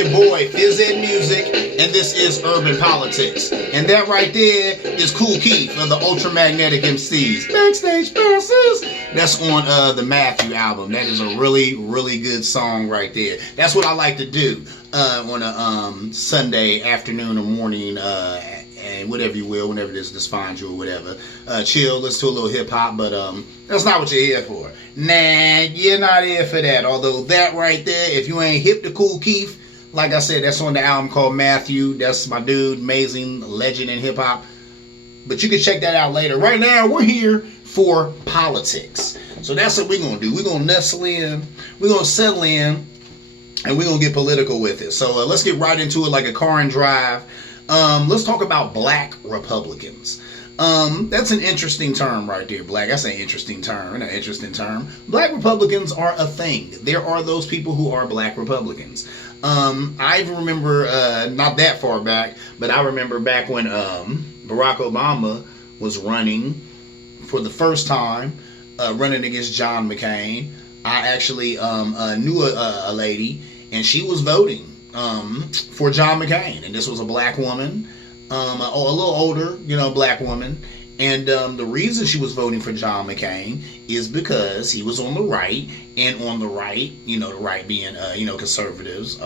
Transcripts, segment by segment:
your boy Fizz Ed Music, and this is Urban Politics. And that right there is Kool Keith of the Ultramagnetic MCs. Backstage passes. That's on the Matthew album. That is a really, really good song right there. That's what I like to do on a Sunday afternoon or morning, and whatever you will, whenever this finds you or whatever. Chill, listen to a little hip hop, but that's not what you're here for. Nah, you're not here for that. Although that right there, if you ain't hip to Kool Keith, like I said, that's on the album called Matthew. That's my dude, amazing legend in hip hop. But you can check that out later. Right now, we're here for politics. So that's what we're gonna do. We're gonna nestle in, we're gonna settle in, and we're gonna get political with it. So let's get right into it like a car and drive. Let's talk about black Republicans. That's an interesting term right there, black. That's an interesting term, an interesting term. Black Republicans are a thing. There are those people who are black Republicans. I remember, not that far back, but I remember back when Barack Obama was running for the first time, running against John McCain. I actually knew a lady, and she was voting for John McCain, and this was a black woman, a little older, black woman, and the reason she was voting for John McCain is because he was on the right, and on the right, the right being, conservatives,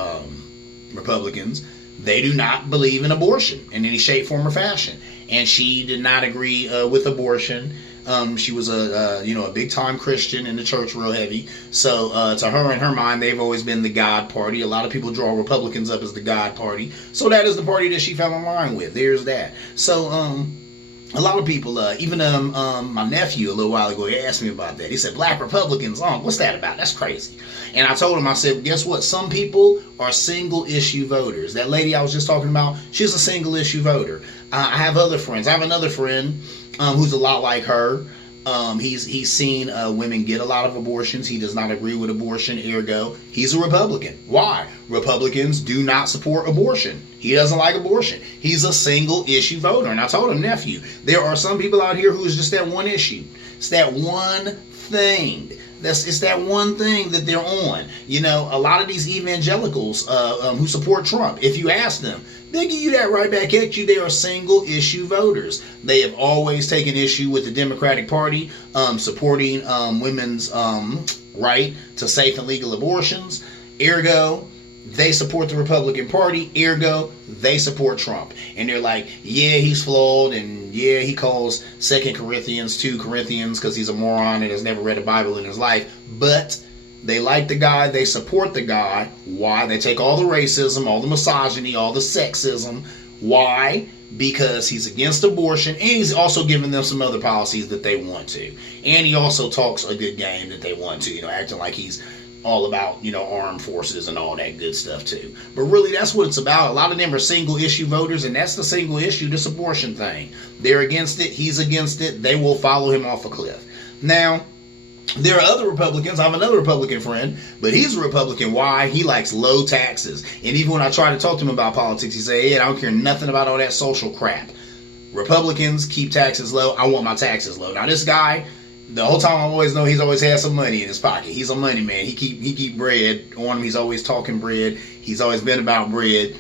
Republicans, they do not believe in abortion in any shape, form, or fashion, and she did not agree with abortion. She was a big time Christian in the church, real heavy. So to her, in her mind, they've always been the God Party. A lot of people draw Republicans up as the God Party. So that is the party that she fell in line with. There's that. So a lot of people, even my nephew a little while ago, he asked me about that. He said, "Black Republicans, what's that about? That's crazy." And I told him, I said, guess what? Some people are single issue voters. That lady I was just talking about, she's a single issue voter. I have other friends. I have another friend who's a lot like her. He's seen women get a lot of abortions. He does not agree with abortion, ergo, he's a Republican. Why? Republicans do not support abortion. He doesn't like abortion. He's a single issue voter. And I told him, nephew, there are some people out here who is just that one issue. It's that one thing. It's that one thing that they're on. A lot of these evangelicals who support Trump, if you ask them, they give you that right back at you. They are single issue voters. They have always taken issue with the Democratic Party supporting women's right to safe and legal abortions. Ergo, they support the Republican Party. Ergo, they support Trump. And they're like, yeah, he's flawed, and yeah, he calls 2 Corinthians 2 Corinthians because he's a moron and has never read a Bible in his life. But they like the guy. They support the guy. Why? They take all the racism, all the misogyny, all the sexism. Why? Because he's against abortion, and he's also giving them some other policies that they want to. And he also talks a good game that they want to, acting like he's all about, armed forces and all that good stuff too. But really, that's what it's about. A lot of them are single issue voters, and that's the single issue, this abortion thing. They're against it. He's against it. They will follow him off a cliff. Now, there are other Republicans. I have another Republican friend, but he's a Republican. Why? He likes low taxes. And even when I try to talk to him about politics, he say, "Hey, I don't care nothing about all that social crap. Republicans keep taxes low. I want my taxes low." Now, this guy, the whole time I always know he's always had some money in his pocket. He's a money man. He keep bread on him. He's always talking bread. He's always been about bread.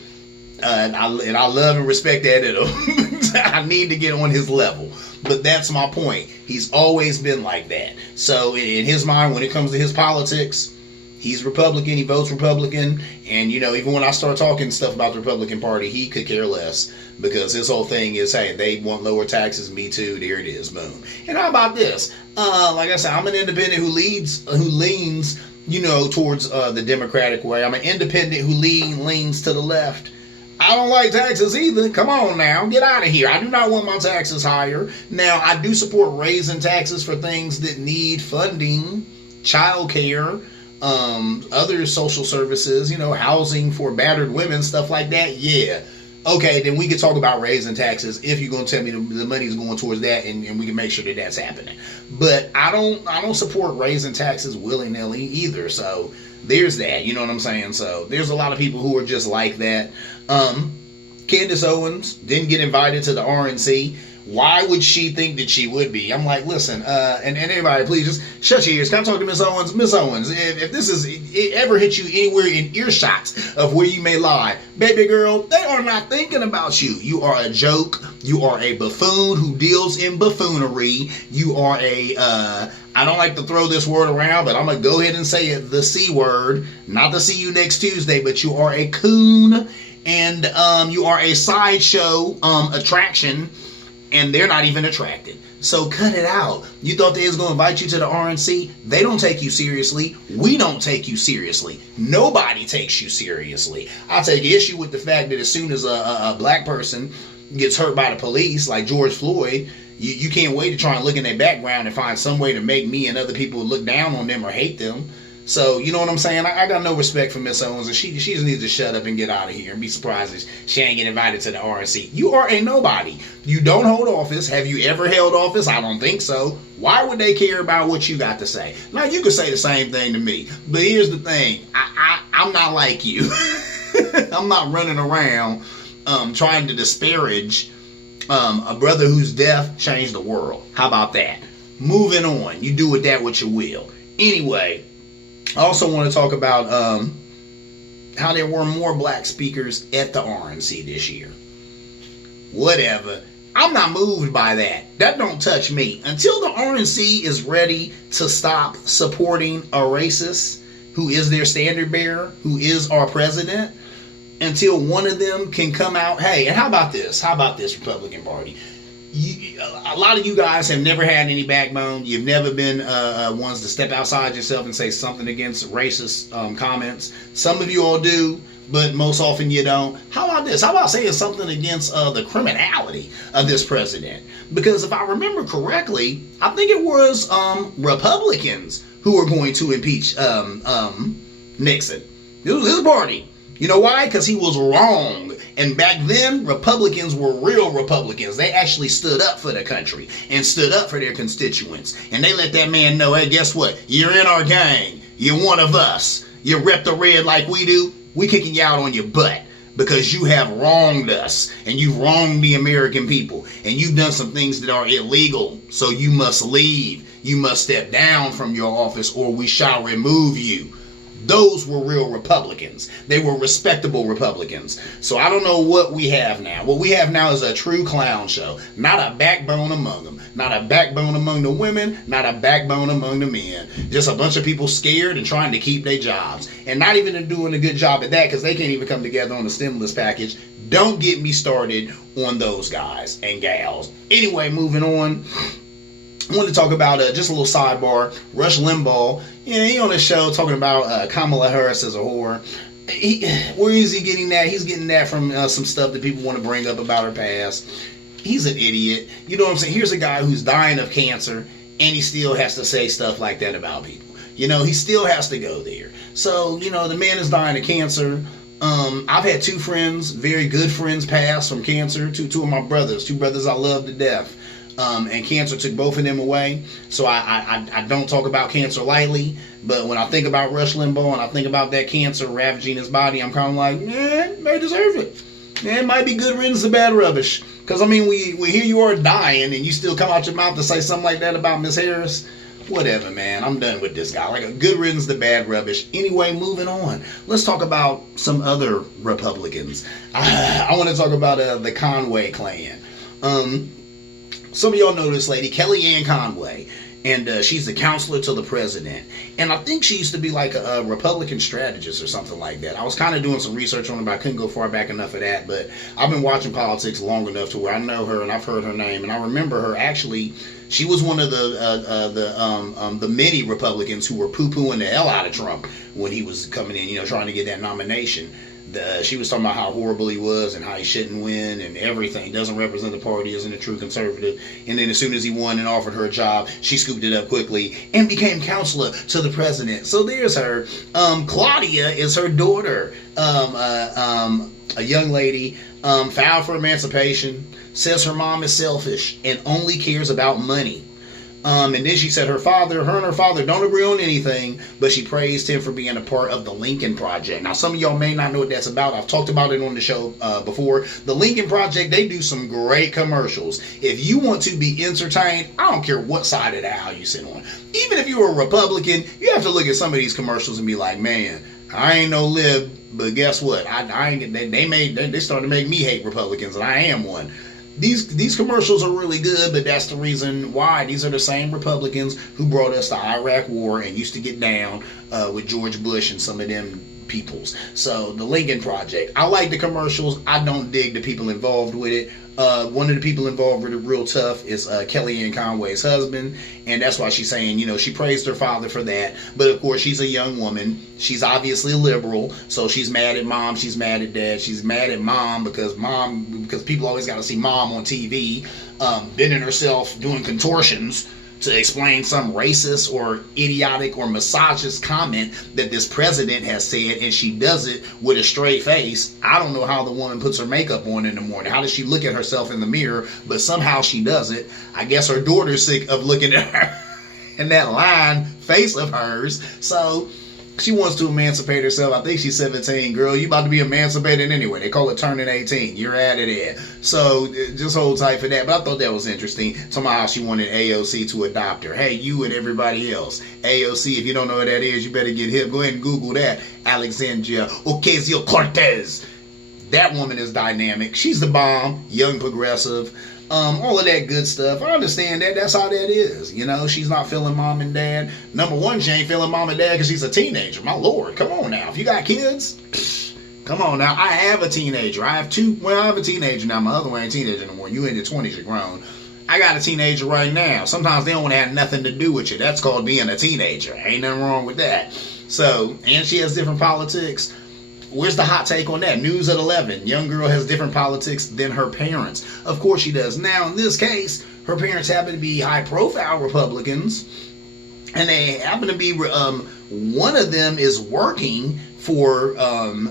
And I love and respect that in him. I need to get on his level. But that's my point. He's always been like that. So in his mind, when it comes to his politics, he's Republican. He votes Republican. And, even when I start talking stuff about the Republican Party, he could care less. Because his whole thing is, hey, they want lower taxes. Me too. There it is. Boom. And how about this? Like I said, I'm an independent who leans, towards the Democratic way. I'm an independent who leans to the left. I don't like taxes either. Come on now. Get out of here. I do not want my taxes higher. Now, I do support raising taxes for things that need funding, child care, other social services, housing for battered women, stuff like that. Yeah. Okay, then we can talk about raising taxes if you're going to tell me the money's going towards that, and we can make sure that that's happening. But I don't support raising taxes willy-nilly either. So there's that. You know what I'm saying? So there's a lot of people who are just like that. Candace Owens didn't get invited to the RNC. Why would she think that she would be? I'm like, listen, and everybody, please just shut your ears. Can I talk to Miss Owens? Miss Owens, if this is it ever hit you anywhere in earshot of where you may lie, baby girl, they are not thinking about you. You are a joke. You are a buffoon who deals in buffoonery. You are a, I don't like to throw this word around, but I'm going to go ahead and say it, the C word. Not to see you next Tuesday, but you are a coon, and you are a sideshow attraction, and they're not even attracted. So cut it out. You thought they was going to invite you to the RNC? They don't take you seriously. We don't take you seriously. Nobody takes you seriously. I take issue with the fact that as soon as a black person gets hurt by the police, like George Floyd, you can't wait to try and look in their background and find some way to make me and other people look down on them or hate them. So, you know what I'm saying? I got no respect for Miss Owens, and she just needs to shut up and get out of here and be surprised if she ain't get invited to the RNC. You are a nobody. You don't hold office. Have you ever held office? I don't think so. Why would they care about what you got to say? Now, you could say the same thing to me, but here's the thing. I'm not like you. I'm not running around trying to disparage a brother whose death changed the world. How about that? Moving on. You do with that what you will. Anyway, I also want to talk about how there were more black speakers at the RNC this year. Whatever. I'm not moved by that. That don't touch me. Until the RNC is ready to stop supporting a racist who is their standard bearer, who is our president, until one of them can come out, hey, and how about this? How about this, Republican Party? A lot of you guys have never had any backbone. You've never been ones to step outside yourself and say something against racist comments. Some of you all do, but most often you don't. How about this? How about saying something against the criminality of this president? Because if I remember correctly, I think it was Republicans who were going to impeach Nixon. It was his party. You know why? Because he was wrong. And back then, Republicans were real Republicans. They actually stood up for the country and stood up for their constituents. And they let that man know, hey, guess what? You're in our gang. You're one of us. You rep the red like we do. We kicking you out on your butt because you have wronged us and you've wronged the American people. And you've done some things that are illegal. So you must leave. You must step down from your office or we shall remove you. Those were real Republicans. They were respectable Republicans. So I don't know what we have now. What we have now is a true clown show. Not a backbone among them. Not a backbone among the women. Not a backbone among the men. Just a bunch of people scared and trying to keep their jobs. And not even doing a good job at that because they can't even come together on the stimulus package. Don't get me started on those guys and gals. Anyway, moving on. I want to talk about just a little sidebar. Rush Limbaugh, he on the show talking about Kamala Harris as a whore. Where is he getting that? He's getting that from some stuff that people want to bring up about her past. He's an idiot. You know what I'm saying? Here's a guy who's dying of cancer, and he still has to say stuff like that about people. You know, he still has to go there. So, you know, the man is dying of cancer. I've had two friends, very good friends, pass from cancer. Two of my brothers, two brothers I love to death. And cancer took both of them away. So I don't talk about cancer lightly. But when I think about Rush Limbaugh and I think about that cancer ravaging his body, I'm kind of like, they deserve it. It might be good riddance to bad rubbish. Because, I mean, we hear you are dying and you still come out your mouth to say something like that about Miss Harris. Whatever, man. I'm done with this guy. Like a good riddance to bad rubbish. Anyway, moving on. Let's talk about some other Republicans. I want to talk about the Conway clan. Some of y'all know this lady, Kellyanne Conway, and she's the counselor to the president. And I think she used to be like a Republican strategist or something like that. I was kind of doing some research on her, but I couldn't go far back enough for that. But I've been watching politics long enough to where I know her and I've heard her name. And I remember her actually, she was one of the many Republicans who were poo-pooing the hell out of Trump when he was coming in, you know, trying to get that nomination. She was talking about how horrible he was and how he shouldn't win and everything. Doesn't represent the party, isn't a true conservative. And then as soon as he won and offered her a job, she scooped it up quickly and became counselor to the president. So there's her. Claudia is her daughter. A young lady, filed for emancipation, says her mom is selfish and only cares about money. And then she said her and her father don't agree on anything, but she praised him for being a part of the Lincoln Project. Now, some of y'all may not know what that's about. I've talked about it on the show before. The Lincoln Project, they do some great commercials. If you want to be entertained, I don't care what side of the aisle you sit on. Even if you're a Republican, you have to look at some of these commercials and be like, man, I ain't no lib, but guess what? They started to make me hate Republicans, and I am one. These commercials are really good, but that's the reason why. These are the same Republicans who brought us the Iraq War and used to get down with George Bush and some of them peoples. So the Lincoln Project, I like the commercials. I don't dig the people involved with it. One of the people involved with it real tough is Kellyanne Conway's husband, and that's why she's saying, she praised her father for that. But of course, she's a young woman. She's obviously liberal, so she's mad at mom. She's mad at dad. She's mad at mom because people always got to see mom on TV, bending herself, doing contortions to explain some racist or idiotic or misogynist comment that this president has said, and she does it with a straight face. I don't know how the woman puts her makeup on in the morning. How does she look at herself in the mirror? But somehow she does it. I guess her daughter's sick of looking at her and that lying face of hers. So she wants to emancipate herself. I think she's 17. Girl, you about to be emancipated anyway. They call it turning 18. You're out of there. So just hold tight for that. But I thought that was interesting. Somehow she wanted AOC to adopt her. Hey, you and everybody else. AOC, if you don't know what that is, you better get hip. Go ahead and Google that. Alexandria Ocasio-Cortez. That woman is dynamic. She's the bomb. Young progressive. All of that good stuff. I understand that. That's how that is. She's not feeling mom and dad. Number one, she ain't feeling mom and dad because she's a teenager. My Lord, come on now. If you got kids, come on now. I have a teenager. I have two. Well, I have a teenager now. My other one ain't a teenager anymore. You in your 20s, you're grown. I got a teenager right now. Sometimes they don't want to have nothing to do with you. That's called being a teenager. Ain't nothing wrong with that. So, and she has different politics. Where's the hot take on that? News at 11. Young girl has different politics than her parents. Of course she does. Now, in this case, her parents happen to be high-profile Republicans, and they happen to be, one of them is working for,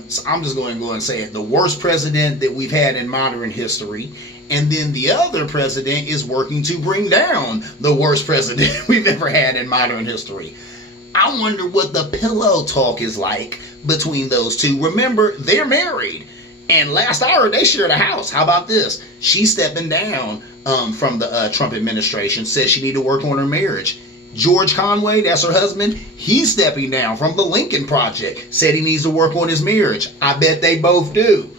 so I'm just going to go and say it, the worst president that we've had in modern history. And then the other president is working to bring down the worst president we've ever had in modern history. I wonder what the pillow talk is like between those two. Remember, they're married. And last I heard, they shared a house. How about this? She's stepping down from the Trump administration, says she need to work on her marriage. George Conway, that's her husband, he's stepping down from the Lincoln Project, said he needs to work on his marriage. I bet they both do.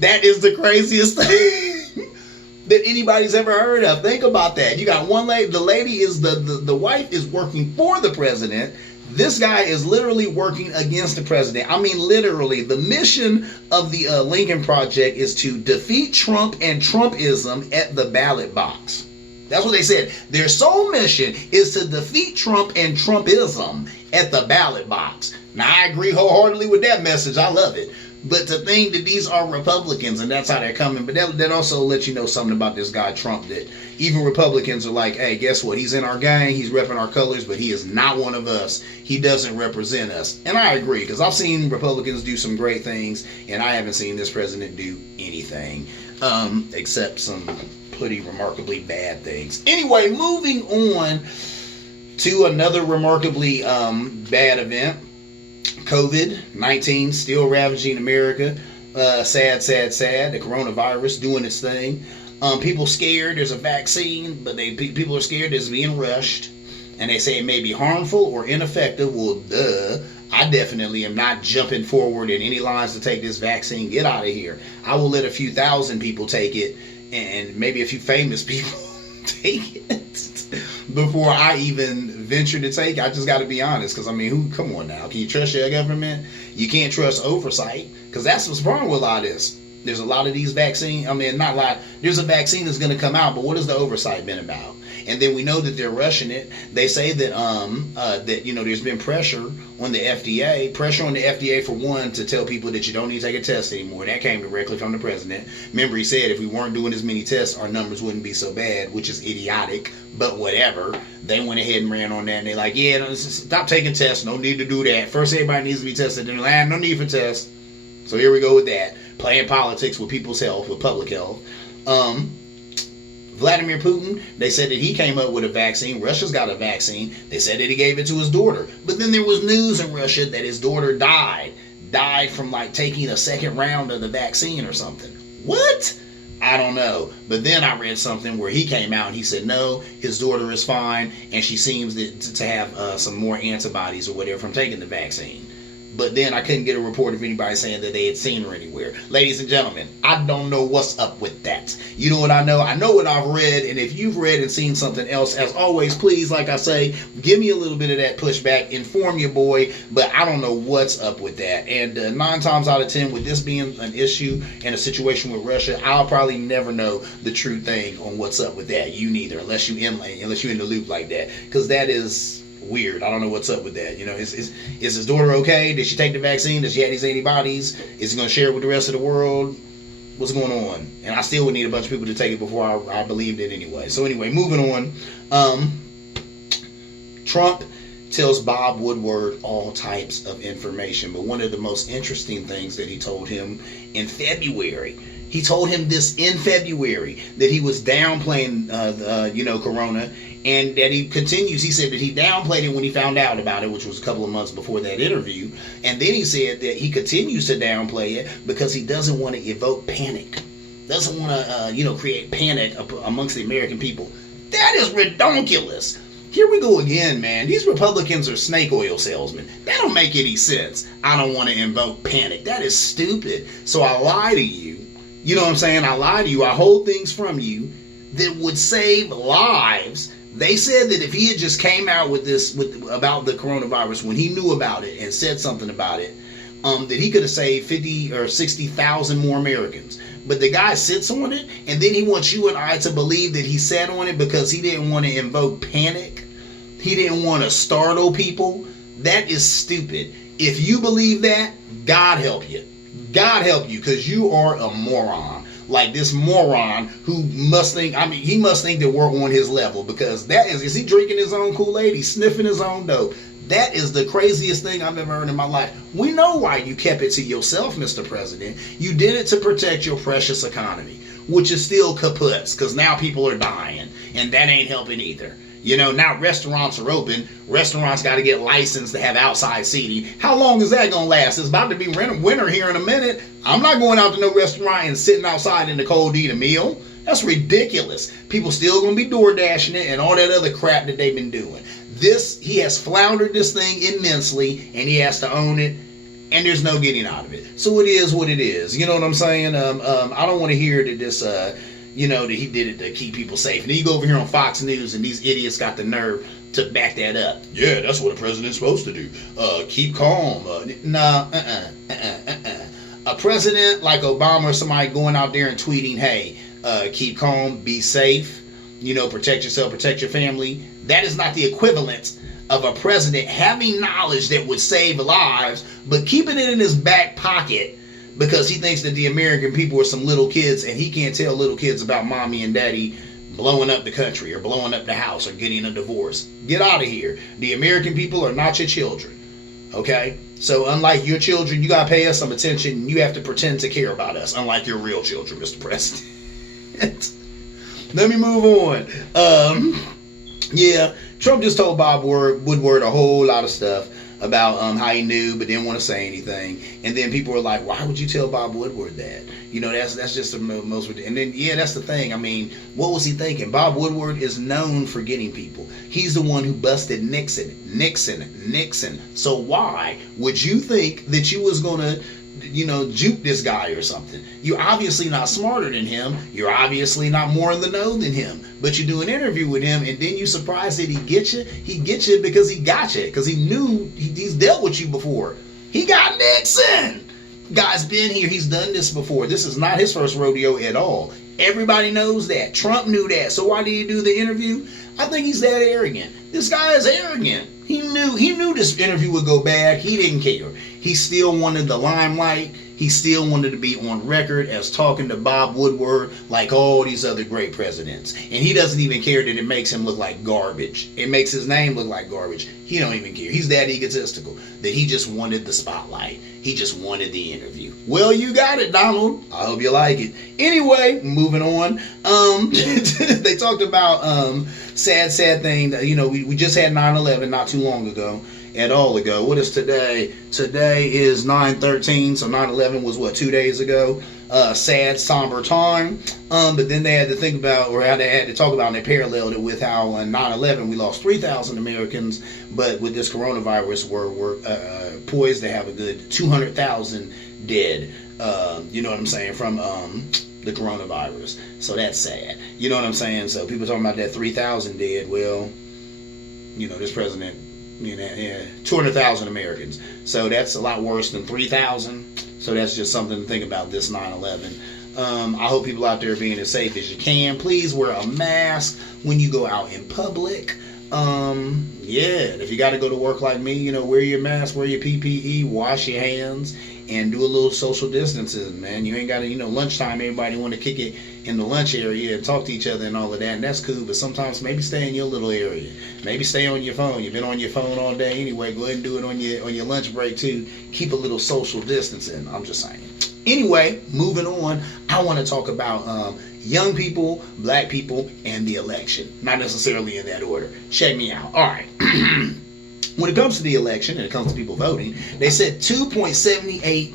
That is the craziest thing that anybody's ever heard of. Think about that. You got one lady, the lady is the wife is working for the president. This guy is literally working against the president. I mean, literally, the mission of the Lincoln Project is to defeat Trump and Trumpism at the ballot box. That's what they said. Their sole mission is to defeat Trump and Trumpism at the ballot box. Now, I agree wholeheartedly with that message. I love it. But to think that these are Republicans and that's how they're coming, but that also lets you know something about this guy Trump, that even Republicans are like, hey, guess what? He's in our gang, he's repping our colors, but he is not one of us. He doesn't represent us. And I agree, because I've seen Republicans do some great things, and I haven't seen this president do anything, except some pretty remarkably bad things. Anyway, moving on to another remarkably bad event. COVID-19 still ravaging America. Sad. The coronavirus doing its thing. People scared there's a vaccine, but people are scared it's being rushed, and they say it may be harmful or ineffective. Well, duh. I definitely am not jumping forward in any lines to take this vaccine. Get out of here. I will let a few thousand people take it, and maybe a few famous people take it before I even venture to take it. I just got to be honest, because I mean, come on now? Can you trust your government? You can't trust oversight, because that's what's wrong with a lot of this. There's a lot of these vaccines. I mean, not a lot. There's a vaccine that's going to come out, but what has the oversight been about? And then we know that they're rushing it. They say that there's been pressure on the FDA for one, to tell people that you don't need to take a test anymore. That came directly from the president. Remember, he said if we weren't doing as many tests, our numbers wouldn't be so bad, which is idiotic, but whatever. They went ahead and ran on that, and they're like, yeah, stop taking tests. No need to do that. First, everybody needs to be tested. Then they're like, no need for tests. So here we go with that. Playing politics with people's health, with public health. Vladimir Putin, they said that he came up with a vaccine. Russia's got a vaccine. They said that he gave it to his daughter. But then there was news in Russia that his daughter died from like taking a second round of the vaccine or something. What? I don't know. But then I read something where he came out and he said, no, his daughter is fine and she seems to have some more antibodies or whatever from taking the vaccine. But then I couldn't get a report of anybody saying that they had seen her anywhere. Ladies and gentlemen, I don't know what's up with that. You know what I know? I know what I've read. And if you've read and seen something else, as always, please, like I say, give me a little bit of that pushback. Inform your boy. But I don't know what's up with that. And 9 times out of 10, with this being an issue and a situation with Russia, I'll probably never know the true thing on what's up with that. You neither, unless you're in the loop like that. Because that is weird. I don't know what's up with that. You know, is his daughter okay? Did she take the vaccine? Does she have these antibodies? Is he going to share it with the rest of the world? What's going on? And I still would need a bunch of people to take it before I believed it anyway. So anyway, moving on. Trump tells Bob Woodward all types of information, but one of the most interesting things that he told him in February, he told him this in February, that he was downplaying, Corona, and that he continues. He said that he downplayed it when he found out about it, which was a couple of months before that interview. And then he said that he continues to downplay it because he doesn't want to evoke panic, doesn't want to, create panic amongst the American people. That is redonkulous. Here we go again, man. These Republicans are snake oil salesmen. That don't make any sense. I don't want to invoke panic. That is stupid. So I lie to you. You know what I'm saying? I lie to you. I hold things from you that would save lives. They said that if he had just came out with about the coronavirus when he knew about it and said something about it, that he could have saved 50 or 60,000 more Americans. But the guy sits on it, and then he wants you and I to believe that he sat on it because he didn't want to invoke panic. He didn't want to startle people. That is stupid. If you believe that, God help you. God help you, because you are a moron. Like this moron who must think, he must think that we're on his level, because is he drinking his own Kool-Aid? He's sniffing his own dope. That is the craziest thing I've ever heard in my life. We know why you kept it to yourself, Mr. President. You did it to protect your precious economy, which is still kaput, because now people are dying, and that ain't helping either. You know, now restaurants are open. Restaurants got to get licensed to have outside seating. How long is that going to last? It's about to be winter here in a minute. I'm not going out to no restaurant and sitting outside in the cold to eat a meal. That's ridiculous. People still going to be door dashing it and all that other crap that they've been doing. He has floundered this thing immensely, and he has to own it, and there's no getting out of it. So it is what it is. You know what I'm saying? I don't want to hear that this... that he did it to keep people safe. And then you go over here on Fox News and these idiots got the nerve to back that up. Yeah, that's what a president's supposed to do. Keep calm. A president like Obama or somebody going out there and tweeting, hey, keep calm, be safe, protect yourself, protect your family. That is not the equivalent of a president having knowledge that would save lives, but keeping it in his back pocket because he thinks that the American people are some little kids, and he can't tell little kids about mommy and daddy blowing up the country or blowing up the house or getting a divorce. Get out of here. The American people are not your children. Okay? So unlike your children, you got to pay us some attention, and you have to pretend to care about us, unlike your real children, Mr. President. Let me move on. Yeah, Trump just told Bob Woodward a whole lot of stuff about how he knew but didn't want to say anything. And then people were like, why would you tell Bob Woodward that? That's just the most... And then, yeah, that's the thing. I mean, what was he thinking? Bob Woodward is known for getting people. He's the one who busted Nixon. So why would you think that you was going to, juke this guy or something? You're obviously not smarter than him. You're obviously not more in the know than him. But you do an interview with him, and then you surprised that he gets you. He gets you because he got you. Because he knew he's dealt with you before. He got Nixon. Guy's been here. He's done this before. This is not his first rodeo at all. Everybody knows that. Trump knew that. So why did he do the interview? I think he's that arrogant. This guy is arrogant. He knew this interview would go bad. He didn't care. He still wanted the limelight. he still wanted to be on record as talking to Bob Woodward like all these other great presidents. And he doesn't even care that it makes him look like garbage. It makes his name look like garbage. He don't even care. He's that egotistical that he just wanted the spotlight. He just wanted the interview. Well, you got it, Donald. I hope you like it. Anyway, moving on. They talked about sad thing that, we just had 9/11 not too long ago. At all ago. What is today? Today is 9/13, so 9/11 was 2 days ago. Sad, somber time. But then they had to think about, or they had to talk about, and they paralleled it with how on 9/11 we lost 3,000 Americans, but with this coronavirus we're poised to have a good 200,000 dead. You know what I'm saying, from the coronavirus. So that's sad. You know what I'm saying? So people talking about that 3,000 dead. Well, this president, 200,000 Americans. So that's a lot worse than 3,000. So that's just something to think about this 9/11. I hope people out there are being as safe as you can. Please wear a mask when you go out in public. If you got to go to work like me, wear your mask, wear your PPE, wash your hands, and do a little social distancing, man. You ain't got to, lunchtime, everybody want to kick it in the lunch area and talk to each other and all of that, and that's cool, but sometimes maybe stay in your little area. Maybe stay on your phone. You've been on your phone all day anyway. Go ahead and do it on your lunch break too. Keep a little social distancing. I'm just saying. Anyway, moving on, I want to talk about young people, black people, and the election. Not necessarily in that order. Check me out. All right. When it comes to the election and it comes to people voting, they said 2.78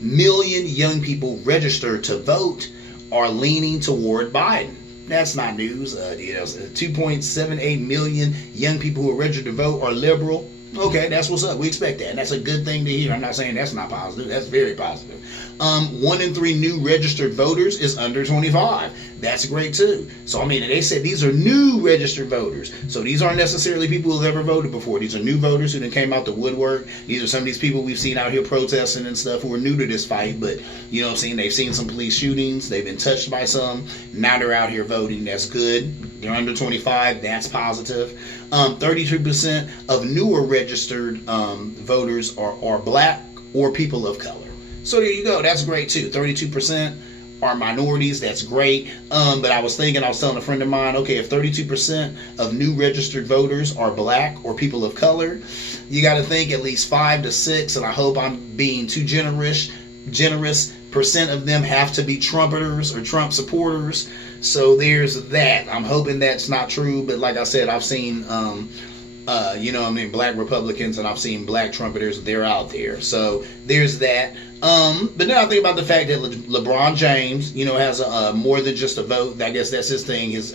million young people registered to vote are leaning toward Biden. That's not news. 2.78 million young people who are registered to vote are liberal. Okay, that's what's up. We expect that. And that's a good thing to hear. I'm not saying that's not positive. That's very positive. 1 in 3 new registered voters is under 25. That's great too. So, they said these are new registered voters. So these aren't necessarily people who've ever voted before. These are new voters who then came out the woodwork. These are some of these people we've seen out here protesting and stuff who are new to this fight. But, they've seen some police shootings. They've been touched by some. Now they're out here voting. That's good. They're under 25. That's positive. 32% of newer registered voters are black or people of color. So there you go. That's great too. 32% are minorities. That's great. But I was telling a friend of mine, okay, if 32% of new registered voters are black or people of color, you got to think at least 5 to 6, and I hope I'm being too generous, percent of them have to be Trumpeters or Trump supporters. So there's that. I'm hoping that's not true, but like I said, I've seen black Republicans, and I've seen black Trumpeters. They're out there. So there's that. But then I think about the fact that LeBron James, has more than just a vote. I guess that's his thing. His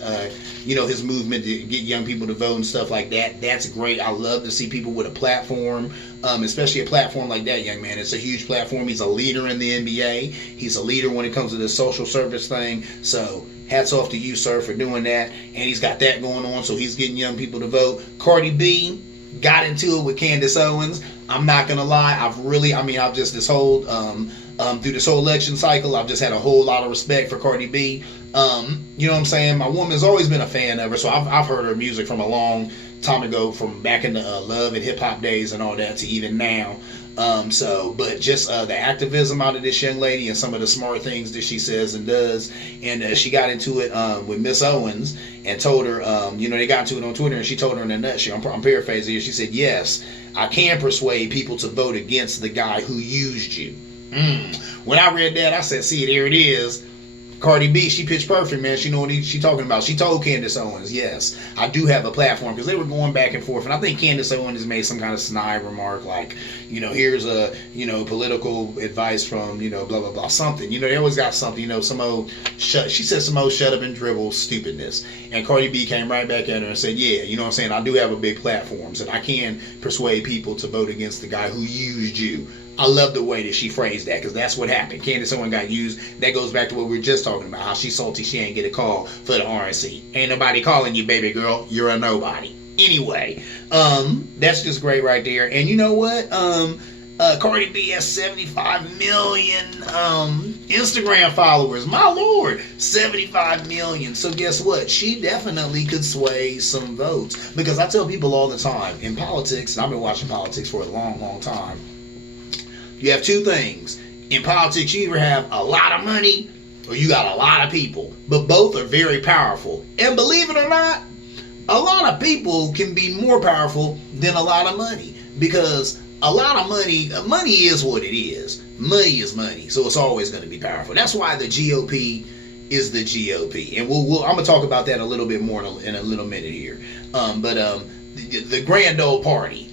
movement to get young people to vote and stuff like that. That's great. I love to see people with a platform, especially a platform like that, young man. It's a huge platform. He's a leader in the NBA. He's a leader when it comes to this social service thing. So hats off to you, sir, for doing that. And he's got that going on, so he's getting young people to vote. Cardi B got into it with Candace Owens. I'm not gonna lie, I've just this whole through this whole election cycle, I've just had a whole lot of respect for Cardi B. You know what I'm saying? My woman's always been a fan of her, so I've heard her music from a long time ago, from back in the love and hip hop days and all that to even now. But just the activism out of this young lady and some of the smart things that she says and does, and she got into it with Miss Owens and told her, they got into it on Twitter, and she told her in a nutshell, I'm paraphrasing here, she said, yes, I can persuade people to vote against the guy who used you. When I read that, I said, see, there it is. Cardi B, she pitched perfect, man. She know what she's talking about. She told Candace Owens, yes, I do have a platform, because they were going back and forth, and I think Candace Owens made some kind of snide remark like, here's a, political advice from, blah, blah, blah, something. They always got something, some old, she said some old shut up and dribble stupidness. And Cardi B came right back at her and said, yeah, you know what I'm saying, I do have a big platform, so I can persuade people to vote against the guy who used you. I love the way that she phrased that, because that's what happened. Candace Owens got used. That goes back to what we were just talking about, how she's salty she ain't get a call for the RNC. Ain't nobody calling you, baby girl. You're a nobody. Anyway, that's just great right there. And you know what? Cardi B has 75 million Instagram followers. My lord, 75 million. So guess what? She definitely could sway some votes. Because I tell people all the time, in politics, and I've been watching politics for a long, long time, you have two things. In politics, you either have a lot of money or you got a lot of people, but both are very powerful. And believe it or not, a lot of people can be more powerful than a lot of money, because a lot of money is what it is. Money is money, so it's always going to be powerful. That's why the GOP is the GOP, and I'm gonna talk about that a little bit more in a little minute here. The grand old party,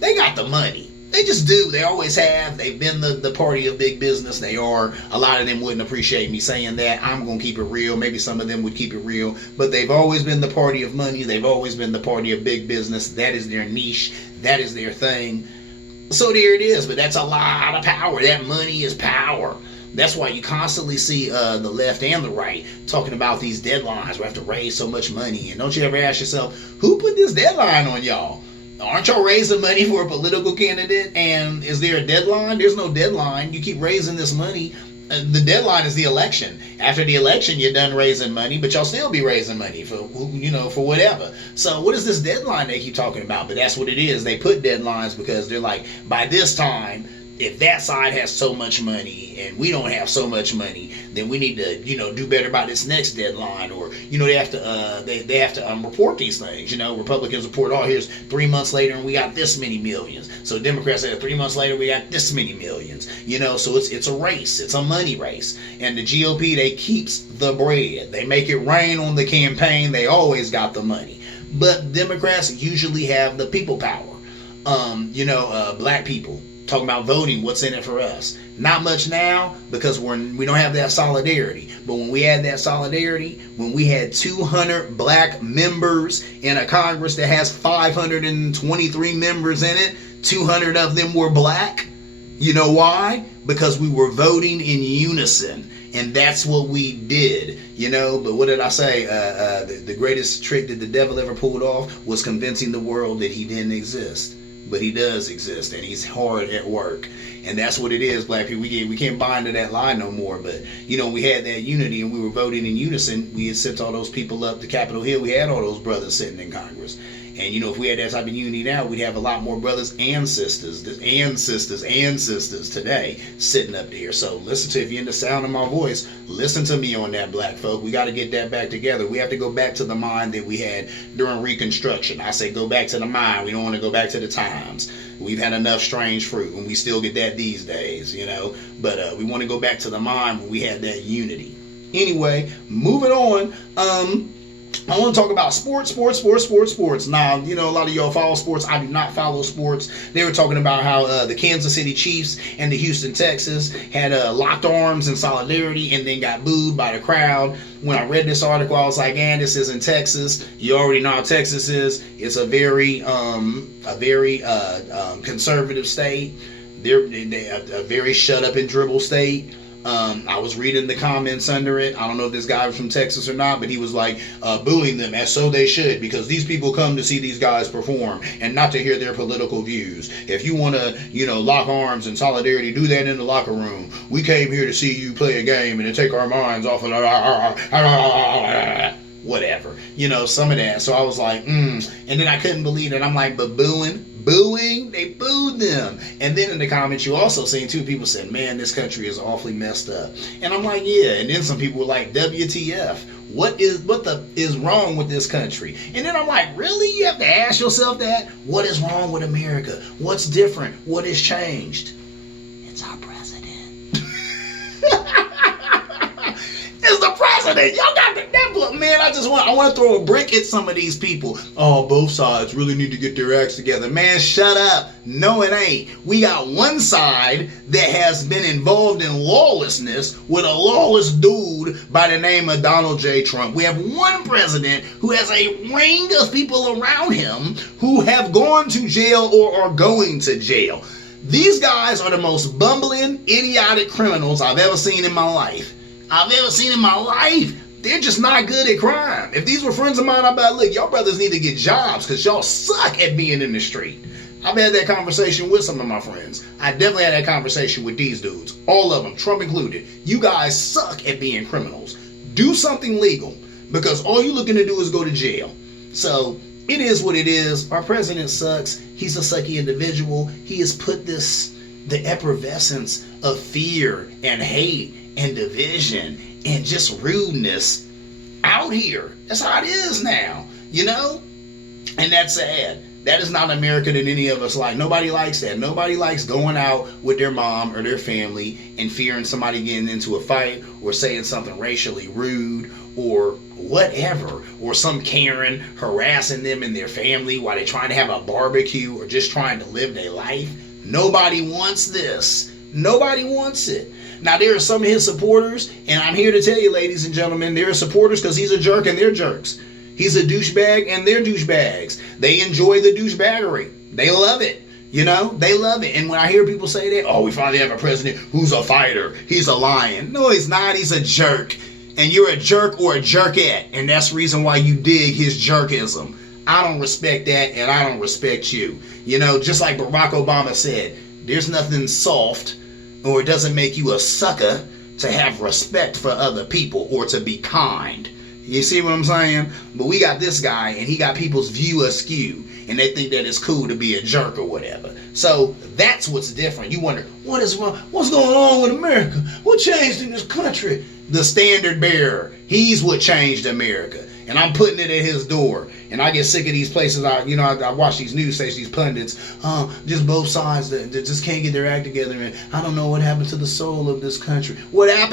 they got the money. They just do. They always have. They've been the party of big business. They are. A lot of them wouldn't appreciate me saying that. I'm going to keep it real. Maybe some of them would keep it real. But they've always been the party of money. They've always been the party of big business. That is their niche. That is their thing. So there it is. But that's a lot of power. That money is power. That's why you constantly see the left and the right talking about these deadlines. We have to raise so much money. And don't you ever ask yourself, who put this deadline on y'all? Aren't y'all raising money for a political candidate? And is there a deadline? There's no deadline. You keep raising this money. The deadline is the election. After the election, you're done raising money, but y'all still be raising money for whatever. So what is this deadline they keep talking about? But that's what it is. They put deadlines because they're like, by this time, if that side has so much money and we don't have so much money, then we need to, do better by this next deadline. Or, they have to report these things. Republicans report, here's 3 months later and we got this many millions. So Democrats say 3 months later we got this many millions. So it's a race. It's a money race. And the GOP, they keeps the bread. They make it rain on the campaign. They always got the money. But Democrats usually have the people power. Black people. Talking about voting, what's in it for us? Not much now, because we don't have that solidarity. But when we had that solidarity, when we had 200 black members in a Congress that has 523 members in it, 200 of them were black. You know why? Because we were voting in unison. And that's what we did, But what did I say? The greatest trick that the devil ever pulled off was convincing the world that he didn't exist. But he does exist, and he's hard at work. And that's what it is, black people. We can't buy into that lie no more. But, we had that unity and we were voting in unison. We had sent all those people up to Capitol Hill. We had all those brothers sitting in Congress. And, if we had that type of unity now, we'd have a lot more brothers and sisters today sitting up there. So listen to, if you're in the sound of my voice, listen to me on that, black folk. We got to get that back together. We have to go back to the mind that we had during Reconstruction. I say go back to the mind. We don't want to go back to the times. We've had enough strange fruit, and we still get that these days, But we want to go back to the mind when we had that unity. Anyway, moving on. I want to talk about sports. Now, a lot of y'all follow sports. I do not follow sports. They were talking about how the Kansas City Chiefs and the Houston Texans had locked arms in solidarity and then got booed by the crowd. When I read this article, I was like, this isn't Texas. You already know how Texas is. It's a very conservative state. They're a very shut up and dribble state. I was reading the comments under it. I don't know if this guy was from Texas or not, but he was like booing them, as so they should, because these people come to see these guys perform and not to hear their political views. If you want to, lock arms in solidarity, do that in the locker room. We came here to see you play a game and to take our minds off of whatever, some of that. So I was like, and then I couldn't believe it. I'm like, but booing, they booed them. And then in the comments, you also seen two people saying, man, this country is awfully messed up. And I'm like, yeah. And then some people were like, WTF, what is wrong with this country? And then I'm like, really? You have to ask yourself that? What is wrong with America? What's different? What has changed? It's our president. It's the president. Y'all got that man. I want to throw a brick at some of these people. Oh, both sides really need to get their acts together. Man, shut up. No, it ain't. We got one side that has been involved in lawlessness with a lawless dude by the name of Donald J. Trump. We have one president who has a ring of people around him who have gone to jail or are going to jail. These guys are the most bumbling, idiotic criminals I've ever seen in my life. They're just not good at crime. If these were friends of mine, I'd be like, look, y'all brothers need to get jobs because y'all suck at being in the street. I've had that conversation with some of my friends. I definitely had that conversation with these dudes. All of them, Trump included. You guys suck at being criminals. Do something legal because all you're looking to do is go to jail. So it is what it is. Our president sucks. He's a sucky individual. He has put this the effervescence of fear and hate and division and just rudeness out here. That's how it is now, you know? And that's sad. That is not America that any of us like. Nobody likes that. Nobody likes going out with their mom or their family and fearing somebody getting into a fight or saying something racially rude or whatever, or some Karen harassing them and their family while they're trying to have a barbecue or just trying to live their life. Nobody wants this. Nobody wants it. Now, there are some of his supporters, and I'm here to tell you, ladies and gentlemen, there are supporters because he's a jerk and they're jerks. He's a douchebag and they're douchebags. They enjoy the douchebaggery. They love it. You know, they love it. And when I hear people say that, oh, we finally have a president who's a fighter. He's a lion. No, he's not. He's a jerk. And you're a jerk or a jerkette. And that's the reason why you dig his jerkism. I don't respect that, and I don't respect you. You know, just like Barack Obama said, there's nothing soft, or it doesn't make you a sucker to have respect for other people or to be kind. You see what I'm saying? But we got this guy, and he got people's view askew, and they think that it's cool to be a jerk or whatever. So that's what's different. You wonder, what is wrong? What's going on with America? What changed in this country? The standard bearer. He's what changed America. And I'm putting it at his door. And I get sick of these places. I watch these news stations, these pundits, just both sides that just can't get their act together. And I don't know what happened to the soul of this country. What happened?